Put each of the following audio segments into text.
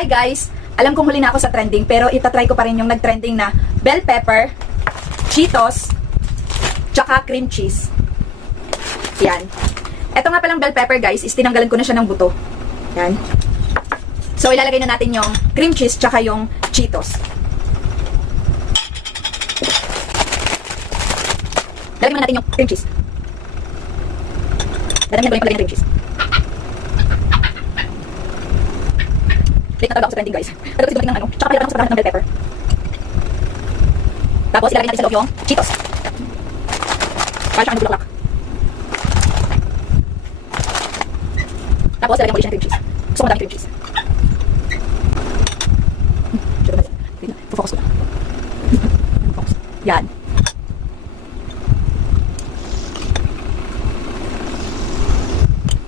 Hi guys! Alam kong huli na ako sa trending, pero itatry ko pa rin yung nag-trending na bell pepper, Cheetos, tsaka cream cheese. Yan. Ito nga palang bell pepper guys, is tinanggalan ko na siya ng buto. Yan. So ilalagay na natin yung cream cheese tsaka yung Cheetos. Lalagyan na natin yung cream cheese. Lalagyan ko yung cream cheese. Late na talaga ako sa trending guys. Talaga kasi dumating ng ano. Tsaka pala ako sa pagkakas ng bell pepper. Tapos ilalagay natin sa loob yung Cheetos. Para siyang nagbulaklak. Tapos ilalagay mo ulit siya ng cream cheese. Gusto ko madami cream cheese. Sure natin. Wait na. Focus ko na. Focus. Yan.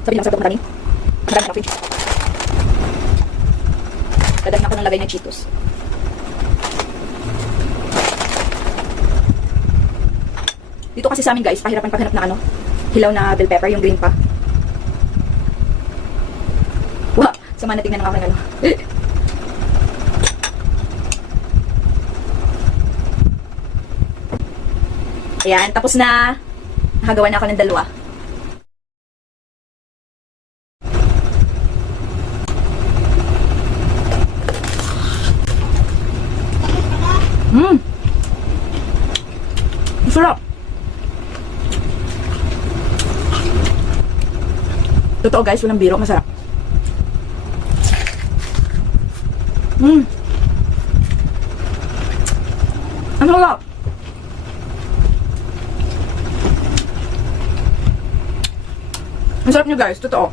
Sabi lang sa ito madami. Madami na cream cheese. Dadagyan ako ng lagay ng Cheetos. Dito kasi sa amin guys, pahirapan paghanap na ano, hilaw na bell pepper, yung green pa. Wow, sama na tingnan ng ako ng ano. Ayan, tapos na. Nakagawa na ako ng dalawa. Sarap. Totoo guys, walang biro, masarap. Ang sarap. Ang sarap nyo guys, totoo.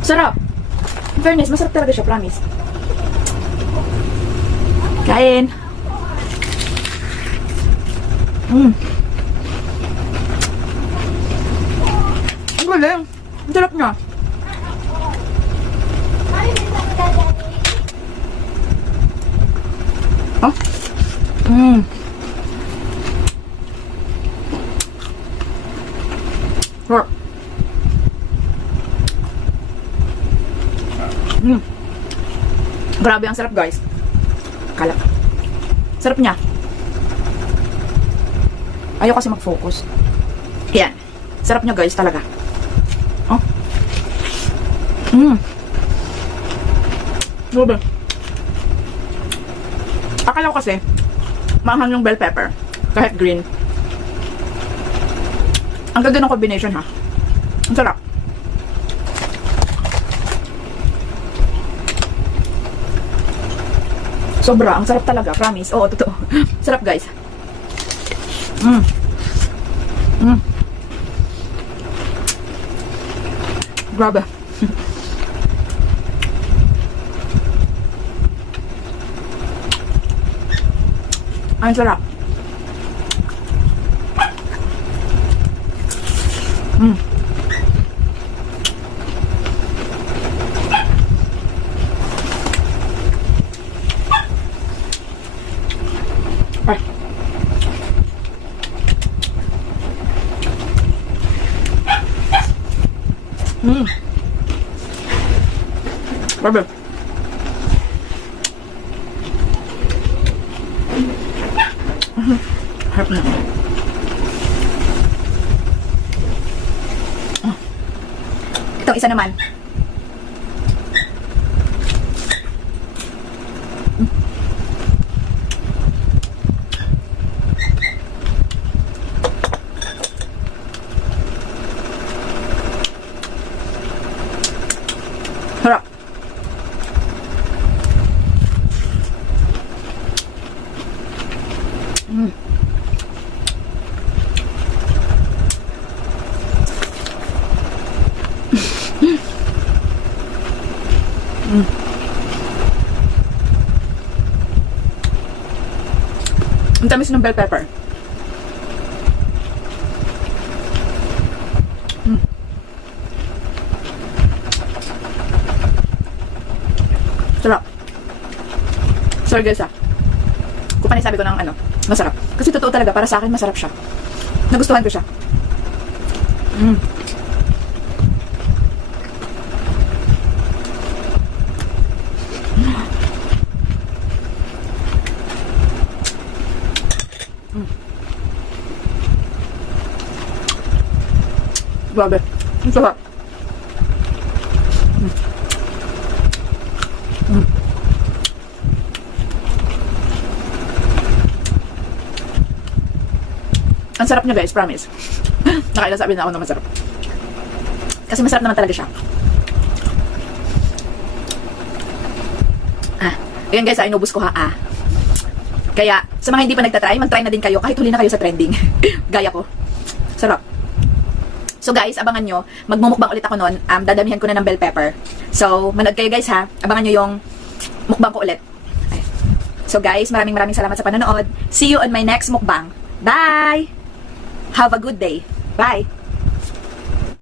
Sarap. In fairness, masarap talaga siya, promise. Kain. Ang galing. Ang sarap niya. Oh? Sarap. Grabe, ang sarap guys. Kalap. Sarap niya. Ayaw kasi mag-focus. Yan. Sarap niya guys talaga. Oh. Grabe. Akala ko kasi maanghang yung bell pepper. Kahit green. Ang ganda ng combination ha. Ang sarap. Sobra, ang sarap talaga, promise. Oo, totoo. Sarap, guys. Grabe. Ang sarap. Ay. Grabe. Harap na. Itong isa naman. Harap. Ang tamis ng bell pepper. Sarap. Sorry guys kung paano sabi ko ng ano, masarap. Kasi totoo talaga, para sa akin masarap siya. Nagustuhan ko siya. Grabe. Ang sarap. Ang sarap niya guys, promise. Nakailasabi na ako na masarap. Kasi masarap naman talaga siya. Ayan guys, inubos ko ha. Kaya, sa mga hindi pa nagtatry, mag-try na din kayo kahit huli na kayo sa trending. Gaya ko. Sarap. So guys, abangan nyo. Magmumukbang ulit ako nun. Dadamihan ko na ng bell pepper. So, manood kayo guys ha. Abangan nyo yung mukbang ko ulit. So guys, maraming salamat sa panonood. See you on my next mukbang. Bye! Have a good day. Bye!